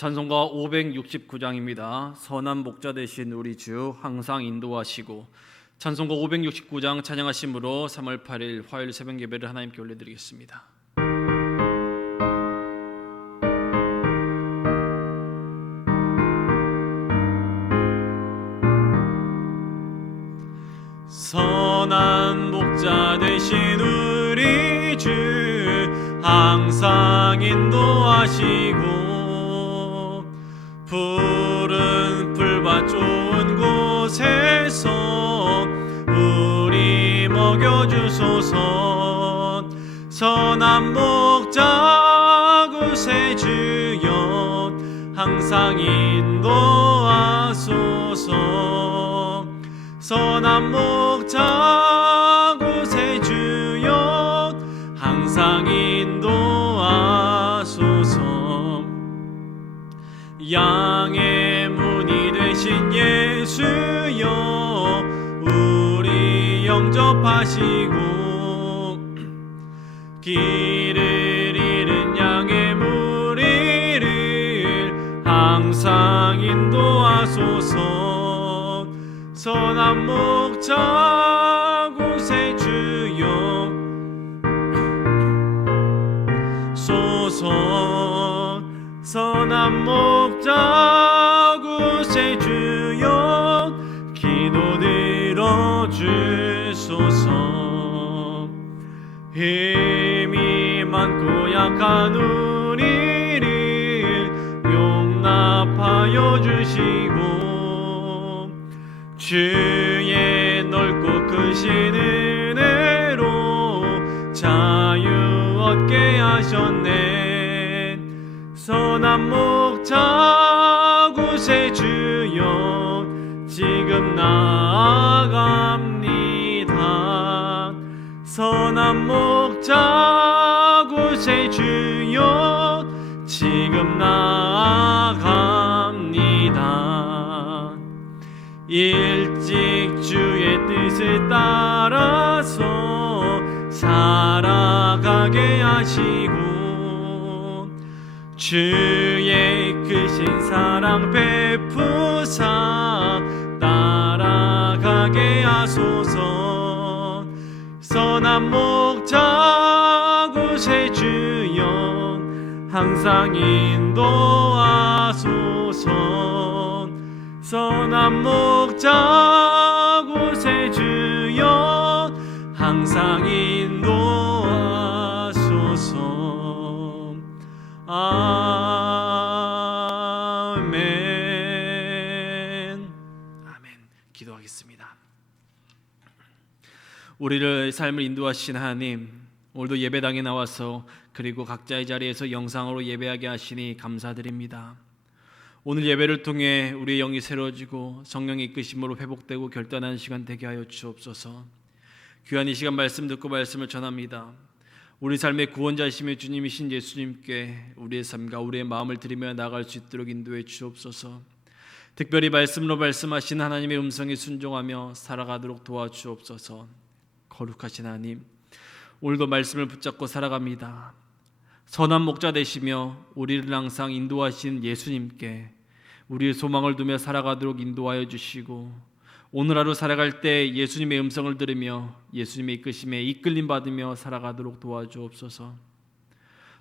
찬송가 569장입니다. 선한 목자 되신 우리 주 항상 인도하시고, 찬송가 569장 찬양하심으로 3월 8일 화요일 새벽 예배를 하나님께 올려드리겠습니다. 선한 목자 되신 우리 주 항상 인도하시고, 푸른 풀밭 좋은 곳에서 우리 먹여주소서. 선한 목자 구세주여 항상 인도하소서. 선한 목자 구세주여 항상 인도하소서. 양의 문이 되신 예수여 우리 영접하시고, 길을 잃은 양의 무리를 항상 인도하소서. 선한 목자 구세주여 소서. 선한 목자 구세주여 기도 들어주소서. 힘이 많고 약한 우리를 용납하여 주시고, 주의 넓고 크신 은혜로 자유 얻게 하셨네. 선한 목자 구세주여 지금 나아갑니다. 선한 목자 구세주여 지금 나아갑니다. 일찍 주의 뜻을 따라서 살아가게 하시고, 주의 크신 사랑 베푸사 따라가게 하소서. 선한 목자 구세주여 항상 인도하소서. 선한 목자 구세주여 항상 인도하소서. 아멘. 기도하겠습니다. 우리를 삶을 인도하신 하나님, 오늘도 예배당에 나와서 그리고 각자의 자리에서 영상으로 예배하게 하시니 감사드립니다. 오늘 예배를 통해 우리의 영이 새로워지고 성령의 이끄심으로 회복되고 결단하는 시간 되게 하여 주옵소서. 귀한 이 시간 말씀 듣고 말씀을 전합니다. 우리 삶의 구원자이시며 주님이신 예수님께 우리의 삶과 우리의 마음을 드리며 나아갈 수 있도록 인도해 주옵소서. 특별히 말씀으로 말씀하신 하나님의 음성에 순종하며 살아가도록 도와주옵소서. 거룩하신 하나님, 오늘도 말씀을 붙잡고 살아갑니다. 선한 목자 되시며 우리를 항상 인도하신 예수님께 우리의 소망을 두며 살아가도록 인도하여 주시고, 오늘 하루 살아갈 때 예수님의 음성을 들으며 예수님의 이끄심에 이끌림 받으며 살아가도록 도와주옵소서.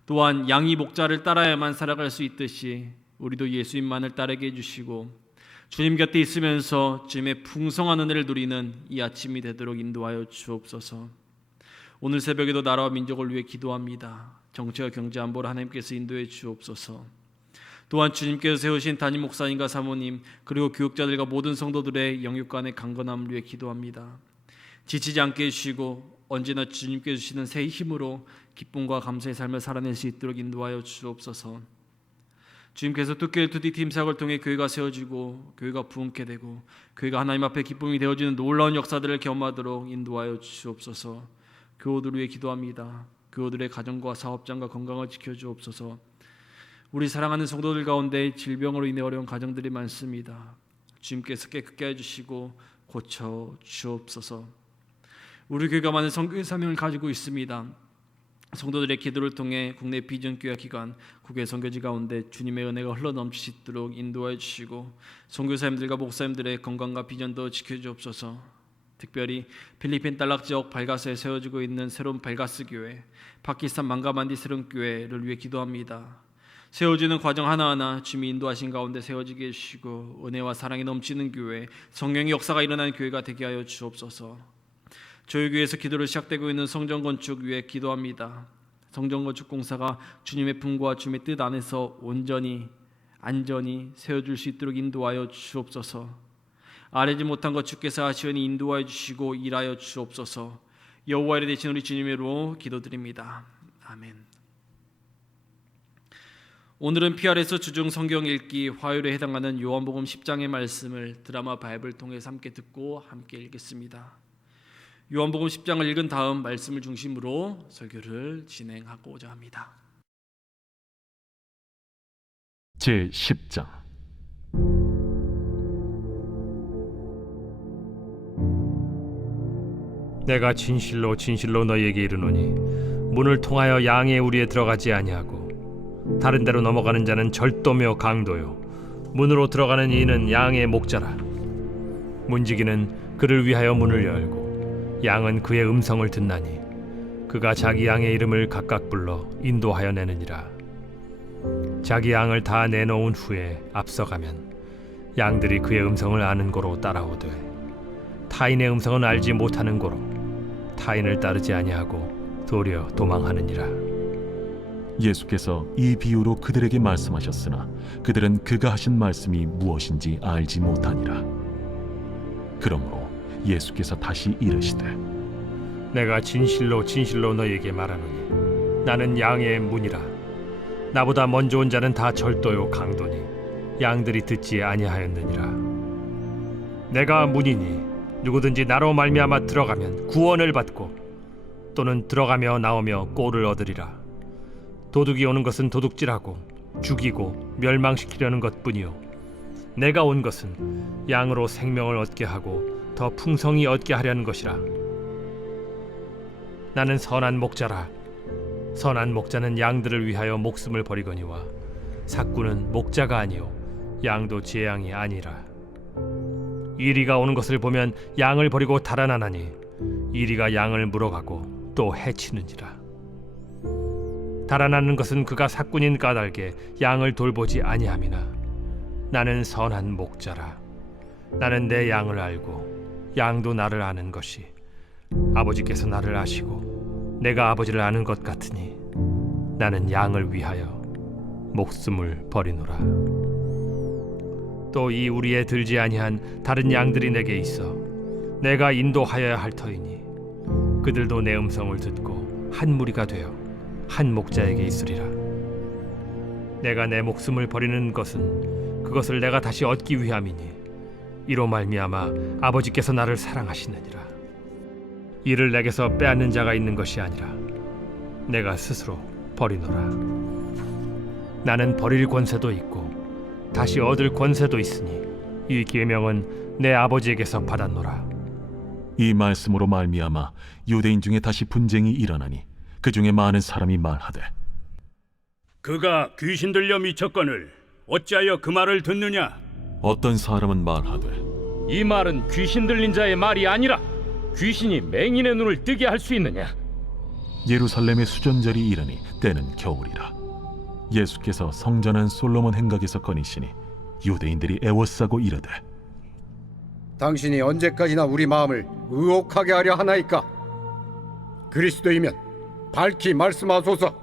또한 양이 목자를 따라야만 살아갈 수 있듯이 우리도 예수님만을 따르게 해주시고, 주님 곁에 있으면서 주님의 풍성한 은혜를 누리는 이 아침이 되도록 인도하여 주옵소서. 오늘 새벽에도 나라와 민족을 위해 기도합니다. 정치와 경제 안보를 하나님께서 인도해 주옵소서. 또한 주님께서 세우신 담임 목사님과 사모님 그리고 교육자들과 모든 성도들의 영육간의 강건함을 위해 기도합니다. 지치지 않게 해주시고 언제나 주님께 주시는 새 힘으로 기쁨과 감사의 삶을 살아낼 수 있도록 인도하여 주옵소서. 주님께서 투케2D 팀 사역을 통해 교회가 세워지고 교회가 부흥케 되고 교회가 하나님 앞에 기쁨이 되어지는 놀라운 역사들을 경험하도록 인도하여 주옵소서. 교우들을 위해 기도합니다. 교우들의 가정과 사업장과 건강을 지켜주옵소서. 우리 사랑하는 성도들 가운데 질병으로 인해 어려운 가정들이 많습니다. 주님께서 깨끗게 해주시고 고쳐 주옵소서. 우리 교회가 많은 선교의 사명을 가지고 있습니다. 성도들의 기도를 통해 국내 비전교회 기관, 국외 선교지 가운데 주님의 은혜가 흘러넘치도록 인도하여 주시고 선교사님들과 목사님들의 건강과 비전도 지켜주옵소서. 특별히 필리핀 딸락 지역 발가스에 세워지고 있는 새로운 발가스 교회, 파키스탄 망가만디 새로운 교회를 위해 기도합니다. 세워지는 과정 하나하나 주님이 인도하신 가운데 세워지게 해주시고 은혜와 사랑이 넘치는 교회, 성령의 역사가 일어나는 교회가 되게 하여 주옵소서. 저희 교회에서 기도를 시작되고 있는 성전 건축 위해 기도합니다. 성전 건축 공사가 주님의 품과 주님의 뜻 안에서 온전히 안전히 세워질 수 있도록 인도하여 주옵소서. 아뢰지 못한 것 주께서 하시오니 인도하여 주시고 일하여 주옵소서. 여호와의 되신 우리 주님으로 기도드립니다. 아멘. 오늘은 PR에서 주중 성경 읽기 화요일에 해당하는 요한복음 10장의 말씀을 드라마 바이블 통해서 함께 듣고 함께 읽겠습니다. 요한복음 10장을 읽은 다음 말씀을 중심으로 설교를 진행하고자 합니다. 제10장 내가 진실로 진실로 너희에게 이르노니 문을 통하여 양의 우리에 들어가지 아니하고 다른 데로 넘어가는 자는 절도며 강도요 문으로 들어가는 이는 양의 목자라. 문지기는 그를 위하여 문을 열고 양은 그의 음성을 듣나니 그가 자기 양의 이름을 각각 불러 인도하여 내느니라. 자기 양을 다 내놓은 후에 앞서가면 양들이 그의 음성을 아는 고로 따라오되 타인의 음성은 알지 못하는 고로 타인을 따르지 아니하고 도리어 도망하느니라. 예수께서 이 비유로 그들에게 말씀하셨으나 그들은 그가 하신 말씀이 무엇인지 알지 못하니라. 그러므로 예수께서 다시 이르시되 내가 진실로 진실로 너희에게 말하노니 나는 양의 문이라. 나보다 먼저 온 자는 다 절도요 강도니 양들이 듣지 아니하였느니라. 내가 문이니 누구든지 나로 말미암아 들어가면 구원을 받고 또는 들어가며 나오며 꼴을 얻으리라. 도둑이 오는 것은 도둑질하고 죽이고 멸망시키려는 것뿐이요 내가 온 것은 양으로 생명을 얻게 하고 더 풍성히 얻게 하려는 것이라. 나는 선한 목자라. 선한 목자는 양들을 위하여 목숨을 버리거니와 삭구는 목자가 아니요 양도 제 양이 아니라. 이리가 오는 것을 보면 양을 버리고 달아나나니 이리가 양을 물어가고 또 해치느니라. 달아나는 것은 그가 삭군인 까닭에 양을 돌보지 아니함이나 나는 선한 목자라. 나는 내 양을 알고 양도 나를 아는 것이 아버지께서 나를 아시고 내가 아버지를 아는 것 같으니 나는 양을 위하여 목숨을 버리노라. 또 이 우리에 들지 아니한 다른 양들이 내게 있어 내가 인도하여야 할 터이니 그들도 내 음성을 듣고 한 무리가 되어 한 목자에게 있으리라. 내가 내 목숨을 버리는 것은 그것을 내가 다시 얻기 위함이니 이로 말미암아 아버지께서 나를 사랑하시느니라. 이를 내게서 빼앗는 자가 있는 것이 아니라 내가 스스로 버리노라. 나는 버릴 권세도 있고 다시 얻을 권세도 있으니 이 계명은 내 아버지에게서 받았노라. 이 말씀으로 말미암아 유대인 중에 다시 분쟁이 일어나니 그 중에 많은 사람이 말하되 그가 귀신 들려 미쳤거늘 어찌하여 그 말을 듣느냐? 어떤 사람은 말하되 이 말은 귀신 들린 자의 말이 아니라 귀신이 맹인의 눈을 뜨게 할 수 있느냐? 예루살렘의 수전절이 이르니 때는 겨울이라. 예수께서 성전한 솔로몬 행각에서 거니시니 유대인들이 애워싸고 이르되 당신이 언제까지나 우리 마음을 의혹하게 하려 하나이까? 그리스도이면 밝히 말씀하소서.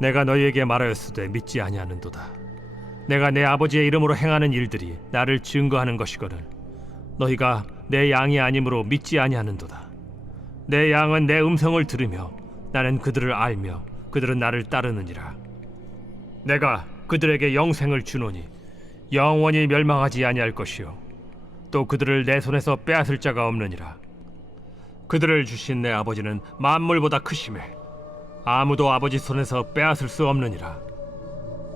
내가 너희에게 말하였으되 믿지 아니하는도다. 내가 내 아버지의 이름으로 행하는 일들이 나를 증거하는 것이거늘 너희가 내 양이 아니므로 믿지 아니하는도다. 내 양은 내 음성을 들으며 나는 그들을 알며 그들은 나를 따르느니라. 내가 그들에게 영생을 주노니 영원히 멸망하지 아니할 것이요 또 그들을 내 손에서 빼앗을 자가 없느니라. 그들을 주신 내 아버지는 만물보다 크심에 아무도 아버지 손에서 빼앗을 수 없느니라.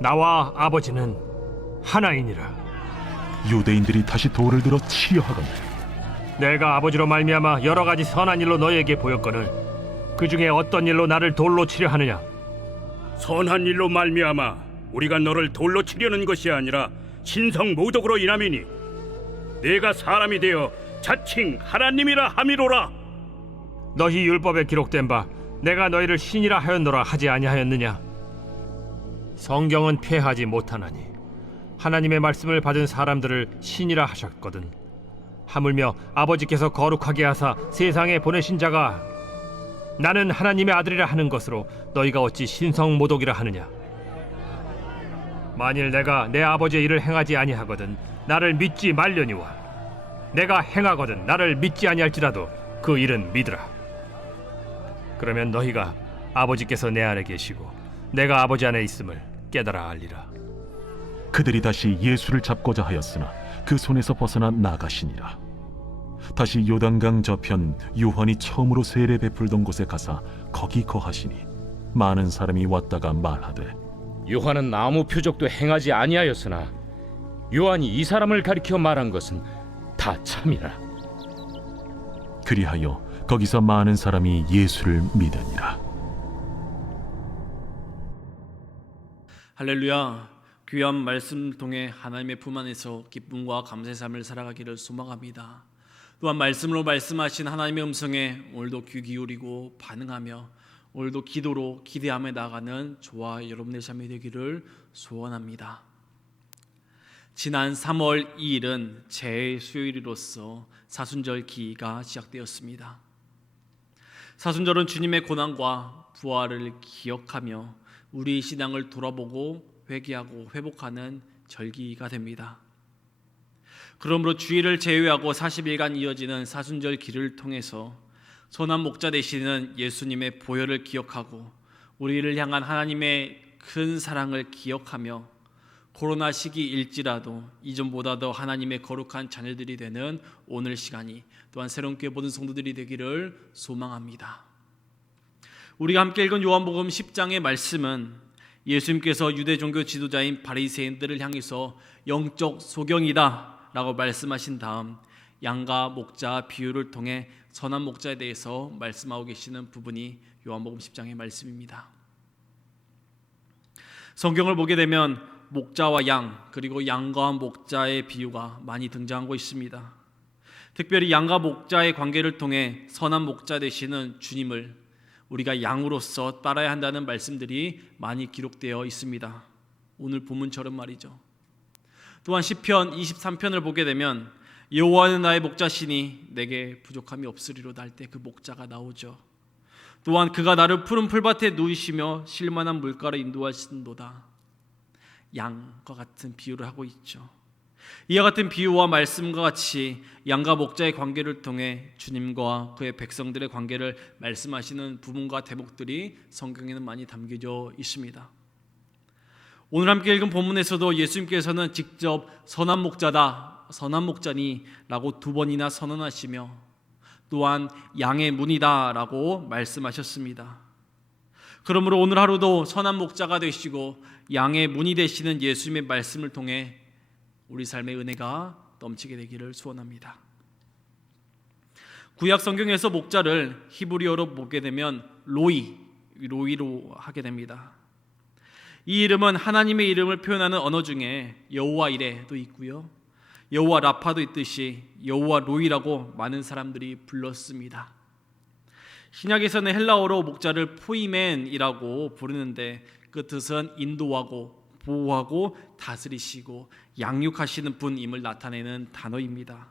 나와 아버지는 하나이니라. 유대인들이 다시 돌을 들어 치려 하거늘 내가 아버지로 말미암아 여러 가지 선한 일로 너희에게 보였거늘 그 중에 어떤 일로 나를 돌로 치려 하느냐? 선한 일로 말미암아 우리가 너를 돌로 치려는 것이 아니라 신성 모독으로 인함이니 내가 사람이 되어 자칭 하나님이라 함이로라. 너희 율법에 기록된 바 내가 너희를 신이라 하였노라 하지 아니하였느냐? 성경은 폐하지 못하나니 하나님의 말씀을 받은 사람들을 신이라 하셨거든. 하물며 아버지께서 거룩하게 하사 세상에 보내신 자가 나는 하나님의 아들이라 하는 것으로 너희가 어찌 신성 모독이라 하느냐? 만일 내가 내 아버지의 일을 행하지 아니하거든 나를 믿지 말려니와 내가 행하거든 나를 믿지 아니할지라도 그 일은 믿으라. 그러면 너희가 아버지께서 내 안에 계시고 내가 아버지 안에 있음을 깨달아 알리라. 그들이 다시 예수를 잡고자 하였으나 그 손에서 벗어나 나가시니라. 다시 요단강 저편 요한이 처음으로 세례 베풀던 곳에 가사 거기 거하시니 많은 사람이 왔다가 말하되 요한은 아무 표적도 행하지 아니하였으나 요한이 이 사람을 가리켜 말한 것은 다 참이라. 그리하여 거기서 많은 사람이 예수를 믿으니라. 할렐루야. 귀한 말씀을 통해 하나님의 품 안에서 기쁨과 감사의 삶을 살아가기를 소망합니다. 또한 말씀으로 말씀하신 하나님의 음성에 오늘도 귀 기울이고 반응하며 오늘도 기도로 기대하며 나아가는 저와 여러분의 삶이 되기를 소원합니다. 지난 3월 2일은 제 수요일로서 사순절 기가 시작되었습니다. 사순절은 주님의 고난과 부활을 기억하며 우리 신앙을 돌아보고 회개하고 회복하는 절기가 됩니다. 그러므로 주일을 제외하고 40일간 이어지는 사순절 기를 통해서 선한 목자 되시는 예수님의 보혈을 기억하고 우리를 향한 하나님의 큰 사랑을 기억하며 코로나 시기일지라도 이전보다 더 하나님의 거룩한 자녀들이 되는 오늘 시간이 또한 새로운 교회 모든 성도들이 되기를 소망합니다. 우리가 함께 읽은 요한복음 10장의 말씀은 예수님께서 유대 종교 지도자인 바리새인들을 향해서 영적 소경이다 라고 말씀하신 다음 양과 목자 비유를 통해 선한 목자에 대해서 말씀하고 계시는 부분이 요한복음 10장의 말씀입니다. 성경을 보게 되면 목자와 양 그리고 양과 목자의 비유가 많이 등장하고 있습니다. 특별히 양과 목자의 관계를 통해 선한 목자 되시는 주님을 우리가 양으로서 따라야 한다는 말씀들이 많이 기록되어 있습니다. 오늘 본문처럼 말이죠. 또한 시편 23편을 보게 되면 여호와는 나의 목자시니 내게 부족함이 없으리로다 할 때 그 목자가 나오죠. 또한 그가 나를 푸른 풀밭에 누이시며 쉴만한 물가로 인도하신도다. 양과 같은 비유를 하고 있죠. 이와 같은 비유와 말씀과 같이 양과 목자의 관계를 통해 주님과 그의 백성들의 관계를 말씀하시는 부분과 대목들이 성경에는 많이 담겨져 있습니다. 오늘 함께 읽은 본문에서도 예수님께서는 직접 선한 목자다, 선한 목자니 라고 2번이나 선언하시며 또한 양의 문이다 라고 말씀하셨습니다. 그러므로 오늘 하루도 선한 목자가 되시고 양의 문이 되시는 예수님의 말씀을 통해 우리 삶의 은혜가 넘치게 되기를 소원합니다. 구약 성경에서 목자를 히브리어로 보게 되면 로이로 하게 됩니다. 이 이름은 하나님의 이름을 표현하는 언어 중에 여호와 이레도 있고요, 여호와 라파도 있듯이 여호와 로이라고 많은 사람들이 불렀습니다. 신약에서는 헬라어로 목자를 포이멘이라고 부르는데 그 뜻은 인도하고 보호하고 다스리시고 양육하시는 분임을 나타내는 단어입니다.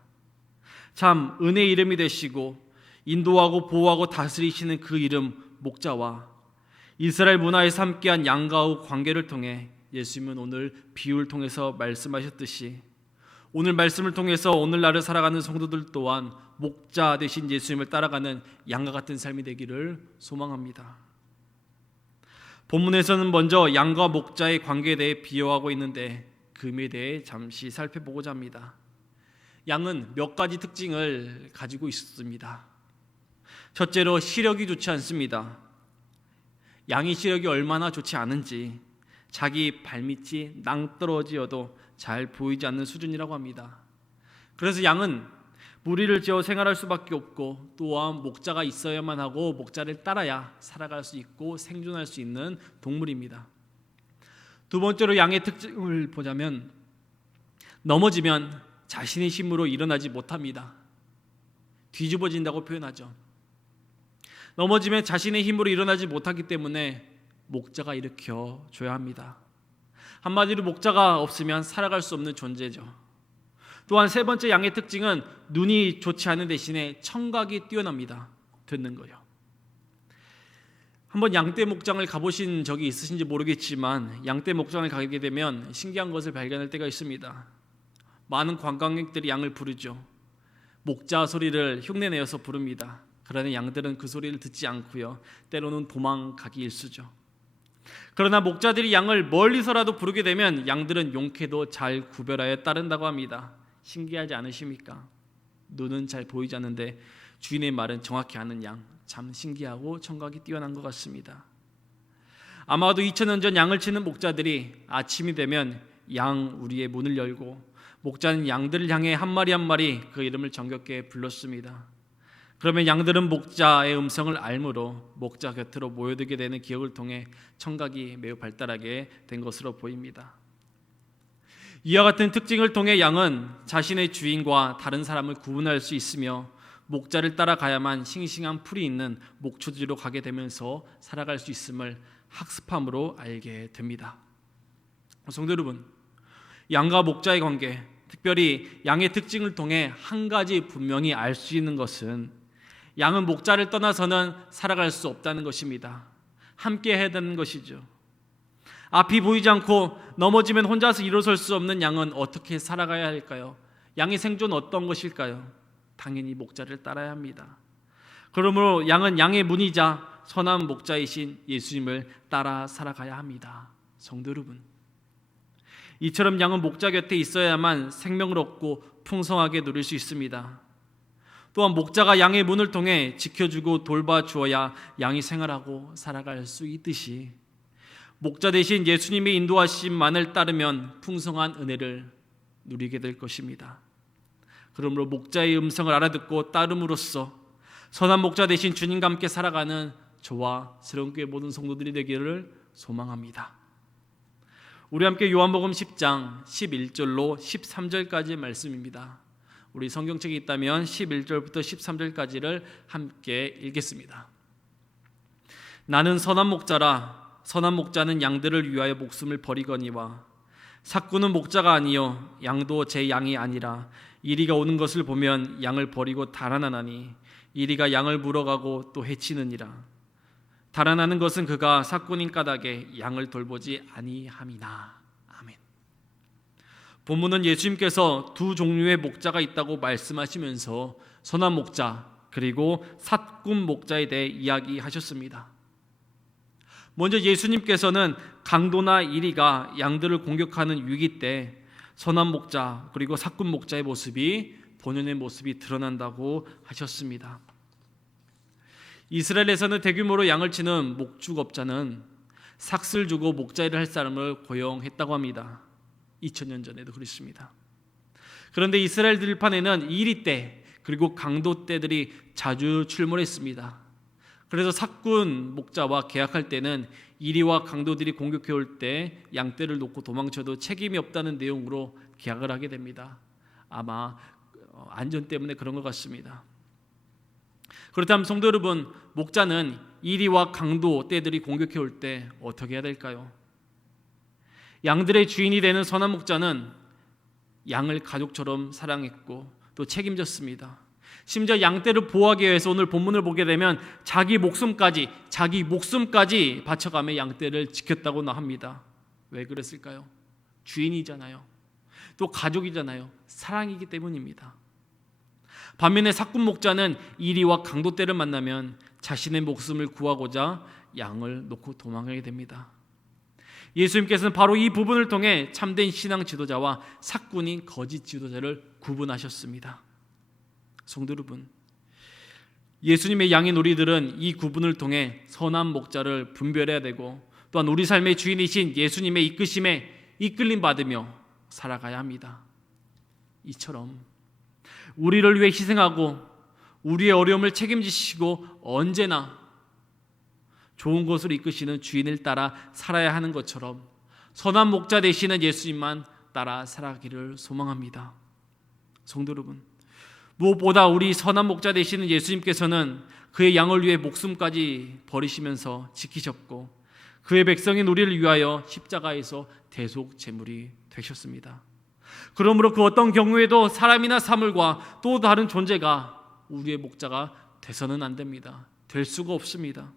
참 은혜의 이름이 되시고 인도하고 보호하고 다스리시는 그 이름 목자와 이스라엘 문화에서 함께한 양과의 관계를 통해 예수님은 오늘 비유를 통해서 말씀하셨듯이 오늘 말씀을 통해서 오늘날을 살아가는 성도들 또한 목자 되신 예수님을 따라가는 양과 같은 삶이 되기를 소망합니다. 본문에서는 먼저 양과 목자의 관계에 대해 비유하고 있는데 그 의미에 대해 잠시 살펴보고자 합니다. 양은 몇 가지 특징을 가지고 있습니다. 첫째로 시력이 좋지 않습니다. 양의 시력이 얼마나 좋지 않은지 자기 발밑이 낭떠러지여도 잘 보이지 않는 수준이라고 합니다. 그래서 양은 무리를 지어 생활할 수밖에 없고 또한 목자가 있어야만 하고 목자를 따라야 살아갈 수 있고 생존할 수 있는 동물입니다. 두 번째로 양의 특징을 보자면 넘어지면 자신의 힘으로 일어나지 못합니다. 뒤집어진다고 표현하죠. 넘어지면 자신의 힘으로 일어나지 못하기 때문에 목자가 일으켜 줘야 합니다. 한마디로 목자가 없으면 살아갈 수 없는 존재죠. 또한 세 번째 양의 특징은 눈이 좋지 않은 대신에 청각이 뛰어납니다. 듣는 거요. 한번 양떼 목장을 가보신 적이 있으신지 모르겠지만 양떼 목장을 가게 되면 신기한 것을 발견할 때가 있습니다. 많은 관광객들이 양을 부르죠. 목자 소리를 흉내내어서 부릅니다. 그러나 양들은 그 소리를 듣지 않고요. 때로는 도망가기 일쑤죠. 그러나 목자들이 양을 멀리서라도 부르게 되면 양들은 용케도 잘 구별하여 따른다고 합니다. 신기하지 않으십니까? 눈은 잘 보이지 않는데 주인의 말은 정확히 아는 양, 참 신기하고 청각이 뛰어난 것 같습니다. 아마도 2000년 전 양을 치는 목자들이 아침이 되면 양 우리의 문을 열고 목자는 양들을 향해 한 마리 한 마리 그 이름을 정겹게 불렀습니다. 그러면 양들은 목자의 음성을 알므로 목자 곁으로 모여들게 되는 기억을 통해 청각이 매우 발달하게 된 것으로 보입니다. 이와 같은 특징을 통해 양은 자신의 주인과 다른 사람을 구분할 수 있으며 목자를 따라가야만 싱싱한 풀이 있는 목초지로 가게 되면서 살아갈 수 있음을 학습함으로 알게 됩니다. 성도 여러분, 양과 목자의 관계, 특별히 양의 특징을 통해 한 가지 분명히 알 수 있는 것은 양은 목자를 떠나서는 살아갈 수 없다는 것입니다. 함께 해야 되는 것이죠. 앞이 보이지 않고 넘어지면 혼자서 일어설 수 없는 양은 어떻게 살아가야 할까요? 양의 생존은 어떤 것일까요? 당연히 목자를 따라야 합니다. 그러므로 양은 양의 문이자 선한 목자이신 예수님을 따라 살아가야 합니다. 성도 여러분, 이처럼 양은 목자 곁에 있어야만 생명을 얻고 풍성하게 누릴 수 있습니다. 또한 목자가 양의 문을 통해 지켜주고 돌봐주어야 양이 생활하고 살아갈 수 있듯이 목자 대신 예수님의 인도하심만을 따르면 풍성한 은혜를 누리게 될 것입니다. 그러므로 목자의 음성을 알아듣고 따름으로써 선한 목자 대신 주님과 함께 살아가는 저와 새로운교회 모든 성도들이 되기를 소망합니다. 우리 함께 요한복음 10장 11절로 13절까지의 말씀입니다. 우리 성경책이 있다면 11절부터 13절까지를 함께 읽겠습니다. 나는 선한 목자라. 선한 목자는 양들을 위하여 목숨을 버리거니와 삭구는 목자가 아니요 양도 제 양이 아니라 이리가 오는 것을 보면 양을 버리고 달아나나니 이리가 양을 물어가고 또 해치느니라. 달아나는 것은 그가 삭군인 까닭에 양을 돌보지 아니함이나. 아멘. 본문은 예수님께서 두 종류의 목자가 있다고 말씀하시면서 선한 목자 그리고 삭군 목자에 대해 이야기하셨습니다. 먼저 예수님께서는 강도나 이리가 양들을 공격하는 위기 때 선한 목자 그리고 삭군 목자의 모습이 본연의 모습이 드러난다고 하셨습니다. 이스라엘에서는 대규모로 양을 치는 목축업자는 삭슬 주고 목자일을 할 사람을 고용했다고 합니다. 2000년 전에도 그랬습니다. 그런데 이스라엘 들판에는 이리 때 그리고 강도 때들이 자주 출몰했습니다. 그래서 삭군 목자와 계약할 때는 이리와 강도들이 공격해 올 때 양떼를 놓고 도망쳐도 책임이 없다는 내용으로 계약을 하게 됩니다. 아마 안전 때문에 그런 것 같습니다. 그렇다면 성도 여러분, 목자는 이리와 강도 떼들이 공격해 올 때 어떻게 해야 될까요? 양들의 주인이 되는 선한 목자는 양을 가족처럼 사랑했고 또 책임졌습니다. 심지어 양떼를 보호하기 위해서 오늘 본문을 보게 되면 자기 목숨까지 바쳐가며 양떼를 지켰다고 합니다. 왜 그랬을까요? 주인이잖아요. 또 가족이잖아요. 사랑이기 때문입니다. 반면에 삭군 목자는 이리와 강도 떼를 만나면 자신의 목숨을 구하고자 양을 놓고 도망가게 됩니다. 예수님께서는 바로 이 부분을 통해 참된 신앙 지도자와 삭군인 거짓 지도자를 구분하셨습니다. 성도 여러분, 예수님의 양의 놀이들은 이 구분을 통해 선한 목자를 분별해야 되고 또한 우리 삶의 주인이신 예수님의 이끄심에 이끌림 받으며 살아가야 합니다. 이처럼 우리를 위해 희생하고 우리의 어려움을 책임지시고 언제나 좋은 곳으로 이끄시는 주인을 따라 살아야 하는 것처럼 선한 목자 되시는 예수님만 따라 살아가기를 소망합니다. 성도 여러분, 무엇보다 우리 선한 목자 되시는 예수님께서는 그의 양을 위해 목숨까지 버리시면서 지키셨고 그의 백성인 우리를 위하여 십자가에서 대속 제물이 되셨습니다. 그러므로 그 어떤 경우에도 사람이나 사물과 또 다른 존재가 우리의 목자가 돼서는 안 됩니다. 될 수가 없습니다.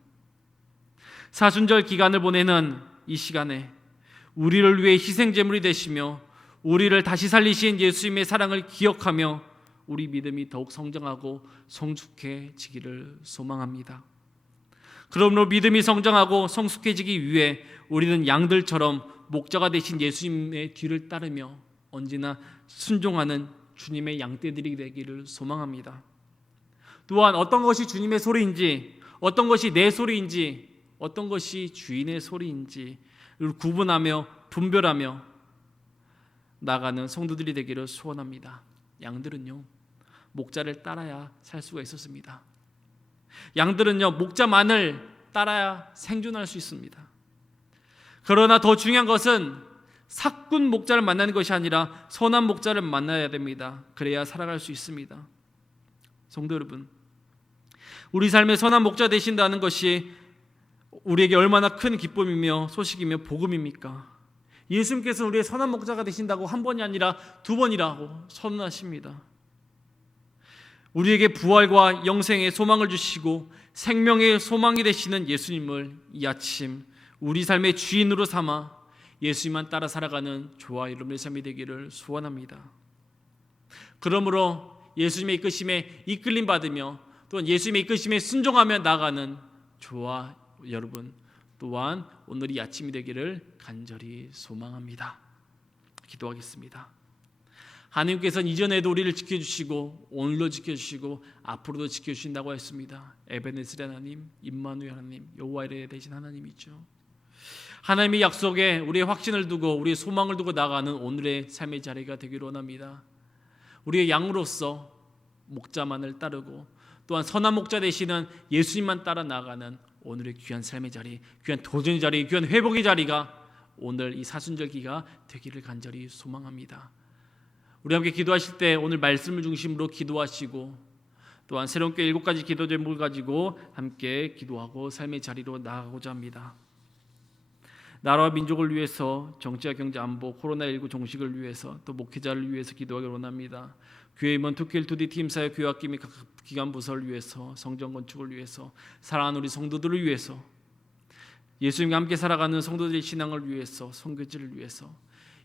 사순절 기간을 보내는 이 시간에 우리를 위해 희생제물이 되시며 우리를 다시 살리신 예수님의 사랑을 기억하며 우리 믿음이 더욱 성장하고 성숙해지기를 소망합니다. 그러므로 믿음이 성장하고 성숙해지기 위해 우리는 양들처럼 목자가 되신 예수님의 뒤를 따르며 언제나 순종하는 주님의 양떼들이 되기를 소망합니다. 또한 어떤 것이 주님의 소리인지, 어떤 것이 내 소리인지, 어떤 것이 주인의 소리인지 구분하며 분별하며 나가는 성도들이 되기를 소원합니다. 양들은요, 목자를 따라야 살 수가 있었습니다. 양들은요, 목자만을 따라야 생존할 수 있습니다. 그러나 더 중요한 것은 사꾼 목자를 만나는 것이 아니라 선한 목자를 만나야 됩니다. 그래야 살아갈 수 있습니다. 성도 여러분, 우리 삶의 선한 목자 되신다는 것이 우리에게 얼마나 큰 기쁨이며 소식이며 복음입니까? 예수님께서 우리의 선한 목자가 되신다고 한 번이 아니라 두 번이라고 선언하십니다. 우리에게 부활과 영생의 소망을 주시고 생명의 소망이 되시는 예수님을 이 아침 우리 삶의 주인으로 삼아 예수님만 따라 살아가는 저와 여러분의 삶이 되기를 소원합니다. 그러므로 예수님의 이끄심에 이끌림 받으며 또한 예수님의 이끄심에 순종하며 나가는 저와 여러분 또한 오늘이 아침이 되기를 간절히 소망합니다. 기도하겠습니다. 하나님께서는 이전에도 우리를 지켜주시고 오늘도 지켜주시고 앞으로도 지켜주신다고 했습니다. 에베네셀 하나님, 임마누엘 하나님, 여호와의 되신 하나님이죠. 하나님의 약속에 우리의 확신을 두고 우리의 소망을 두고 나가는 오늘의 삶의 자리가 되기를 원합니다. 우리의 양으로서 목자만을 따르고 또한 선한 목자 되시는 예수님만 따라 나가는 오늘의 귀한 삶의 자리, 귀한 도전의 자리, 귀한 회복의 자리가 오늘 이 사순절기가 되기를 간절히 소망합니다. 우리 함께 기도하실 때 오늘 말씀을 중심으로 기도하시고 또한 새로운 교회 7가지 기도 제목을 가지고 함께 기도하고 삶의 자리로 나아가고자 합니다. 나라와 민족을 위해서 정치와 경제 안보, 코로나19 종식을 위해서 또 목회자를 위해서 기도하기를 원합니다. 교회 임원 투킬 투디 팀사회 교학기미 각 기관 부서를 위해서 성전 건축을 위해서 사랑하는 우리 성도들을 위해서 예수님과 함께 살아가는 성도들의 신앙을 위해서 선교지를 위해서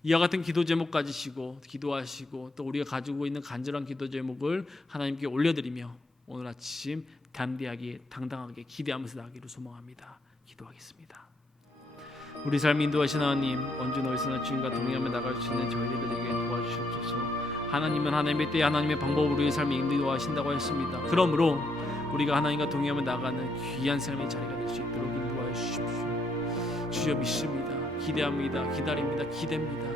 이와 같은 기도 제목 가지시고 기도하시고 또 우리가 가지고 있는 간절한 기도 제목을 하나님께 올려드리며 오늘 아침 담대하게 당당하게 기대하면서 나가기를 소망합니다. 기도하겠습니다. 우리 삶 인도하신 하나님, 언제 어디서나 주님과 동행하며 나갈 수 있는 저희들에게 도와주시옵소서. 하나님은 하나님의 때 하나님의 방법으로 우리의 삶을 인도하신다고 했습니다. 그러므로 우리가 하나님과 동행하며 나가는 귀한 삶의 자리가 될 수 있도록 인도하여 주십시오. 주여 믿습니다. 기대합니다. 기다립니다. 기대입니다.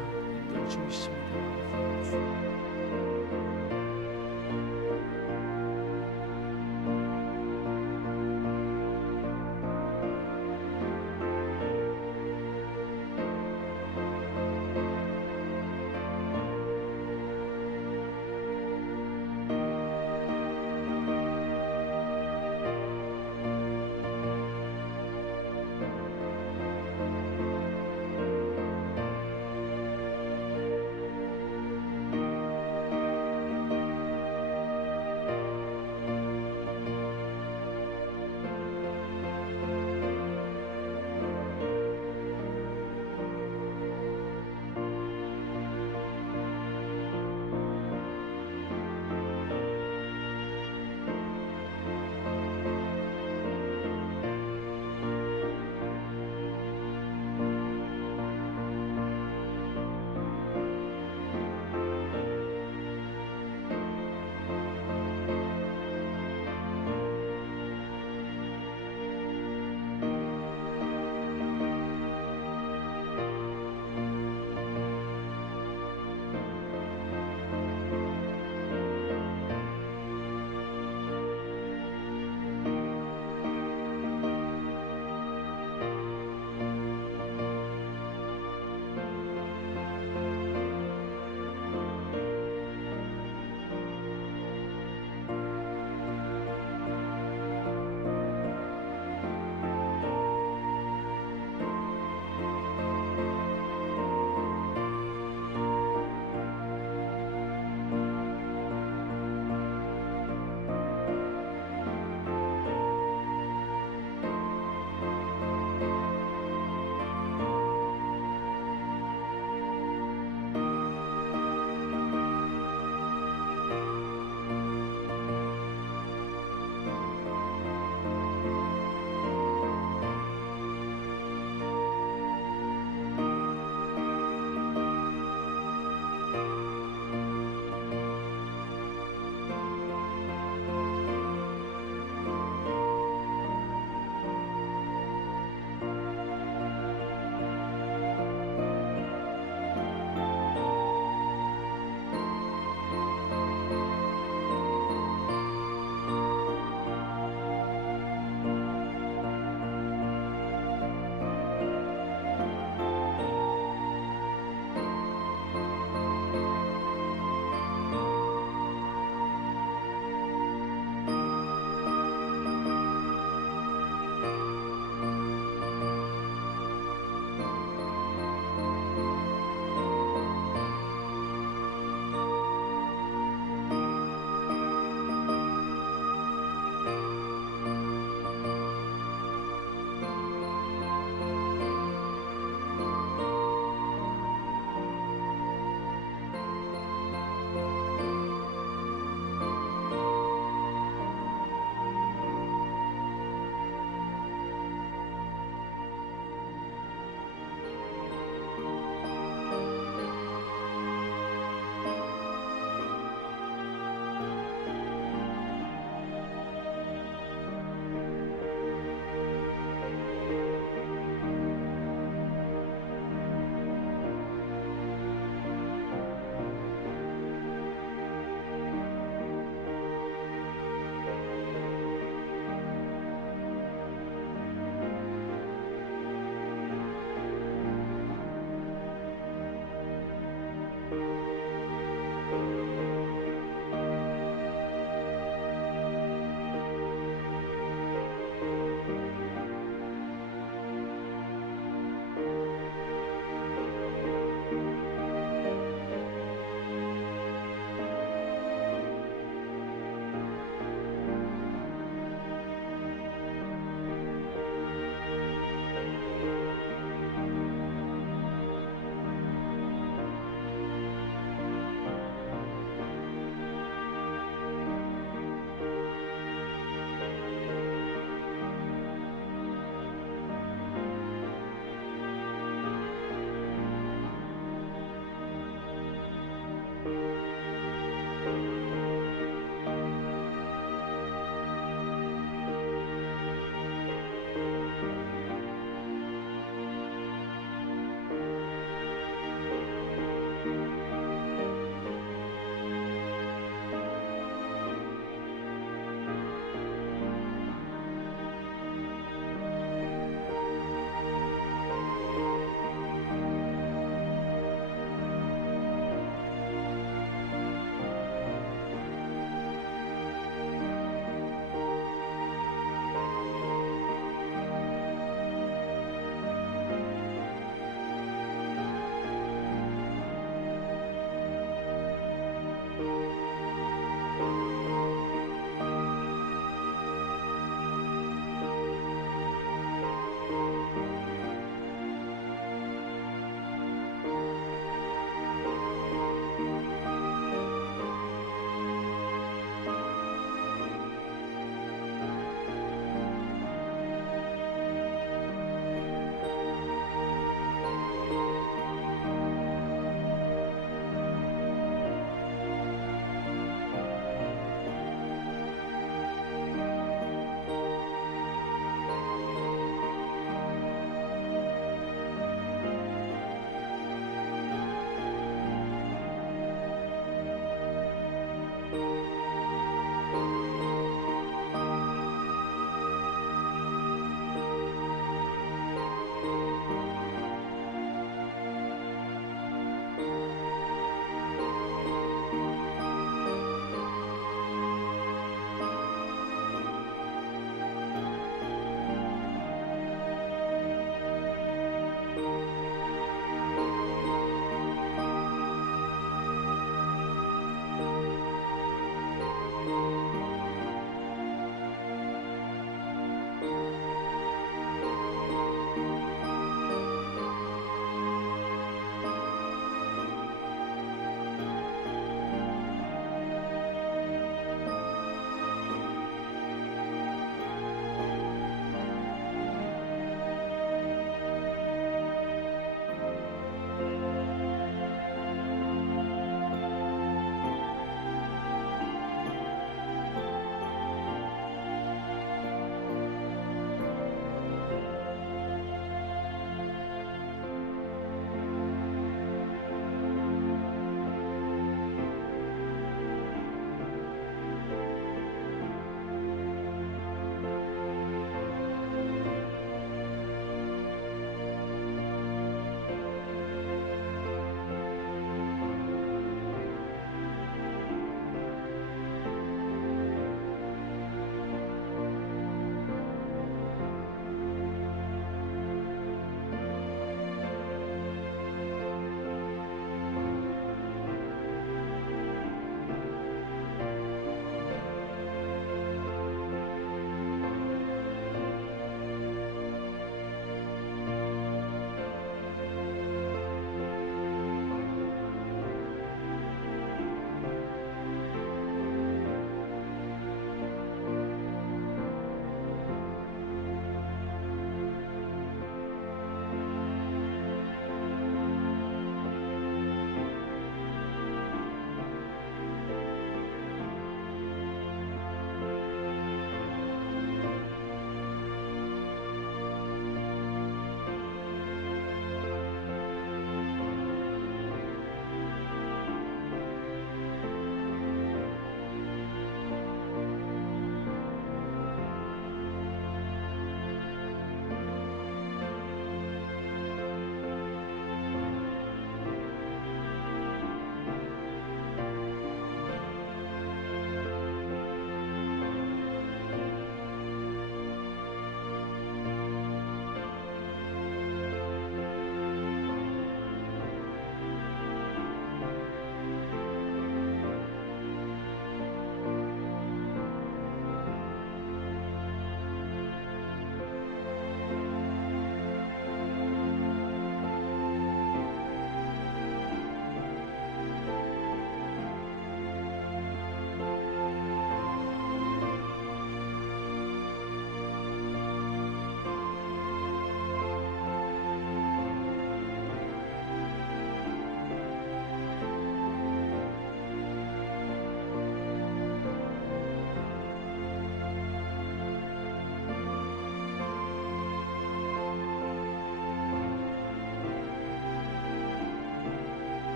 인도해 주십시오.